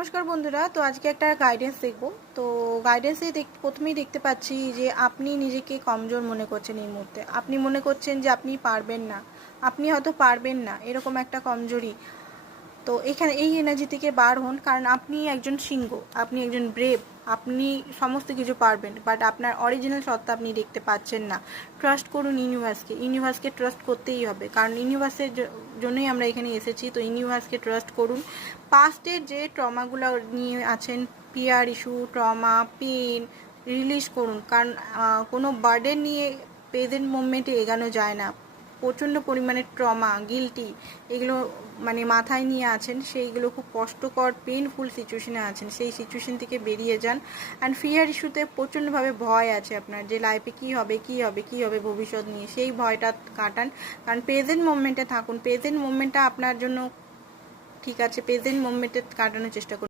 নমস্কার বন্ধুরা, তো আজকে একটা গাইডেন্স দেখব। তো গাইডেন্সে প্রথমেই দেখতে পাচ্ছি যে আপনি নিজেকে কমজোর মনে করছেন। এই মুহূর্তে আপনি মনে করছেন যে আপনি পারবেন না, আপনি হয়তো পারবেন না, এরকম একটা কমজোরি। তো এখানে এই এনার্জি থেকে বার হন, কারণ আপনি একজন সিংহ, আপনি একজন ব্রেভ, আপনি সমস্ত কিছু পারবেন, বাট আপনার অরিজিনাল সত্তা আপনি দেখতে পাচ্ছেন না। ট্রাস্ট করুন ইউনিভার্সকে, ইউনিভার্সকে ট্রাস্ট করতেই হবে, কারণ ইউনিভার্সের জন্যই আমরা এখানে এসেছি। তো ইউনিভার্সকে ট্রাস্ট করুন। পাস্টের যে ট্রমাগুলো নিয়ে আছেন, peer issue, trauma, pain, release করুন, কারণ কোনো বার্ডেন নিয়ে প্রেজেন্ট মোমেন্টে এগানো যায় না। প্রচণ্ড পরিমাণে ট্রমা, গিল্টি, এগুলো মাথায় নিয়ে আছেন, সেইগুলো খুব কষ্টকর পেইনফুল সিচুয়েশনে আছেন। সেই সিচুয়েশন থেকে বেরিয়ে যান। অ্যান্ড ফিয়ার ইস্যুতে প্রচণ্ডভাবে ভয় আছে আপনার, যে লাইফে কী হবে ভবিষ্যৎ নিয়ে, সেই ভয়টা কাটান। কারণ প্রেজেন্ট মোমেন্টে থাকুন, প্রেজেন্ট মোমেন্টটা আপনার জন্য ঠিক আছে, প্রেজেন্ট মোমেন্টে কাটানোর চেষ্টা করুন।